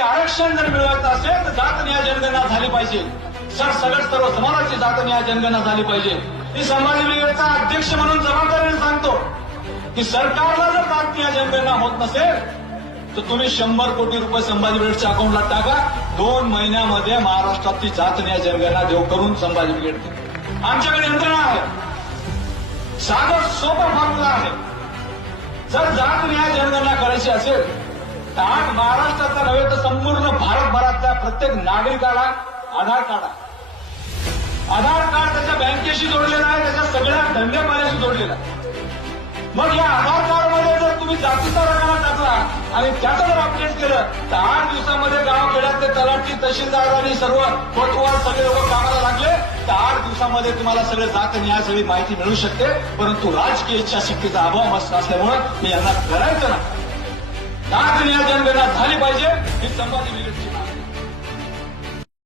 आरक्षण जर मिळवायचं असेल तर जातनिहाय जनगणना झाली पाहिजे. सर्व समाजाची जातनिहाय जनगणना झाली पाहिजे. मी संभाजी ब्रिगेडचा अध्यक्ष म्हणून जबाबदारीने सांगतो की सरकारला जर जातनिहाय जनगणना होत नसेल तर तुम्ही 100 कोटी रुपये संभाजी ब्रिगेडच्या अकाउंटला टाका. 2 महिन्यामध्ये महाराष्ट्रातली जातनिहाय जनगणना देऊ करून संभाजी ब्रिगेड देईल. आमच्याकडे यंत्रणा आहे. साधं सोपं फॉर्म्युला आहे. जर जातनिहाय जनगणना करायची असेल तर आज महाराष्ट्राचा नव्हे तर संपूर्ण भारतभरातल्या प्रत्येक नागरिकाला आधार कार्ड आहे. आधार कार्ड त्याच्या बँकेशी जोडलेलं आहे, त्याच्या सगळ्या धंदेपाण्याशी जोडलेलं आहे. मग या आधार कार्डमध्ये जर तुम्ही जातीचा रकाना टाकला आणि त्याचं जर अपडेट केलं तर 8 दिवसामध्ये गावखेड्यातले तलाठी, तहसीलदार आणि सर्व कोतवाल सगळे लोक कामाला लागले तर 8 दिवसामध्ये तुम्हाला सगळे जातनिहाय सगळी माहिती मिळू शकते. परंतु राजकीय इच्छाशक्तीचा अभाव असल्यामुळे मी यांना करायचं नाही. जातनिहाय जनगणना झाली पाहिजे ही संभाजी ब्रिगेडची मागणी.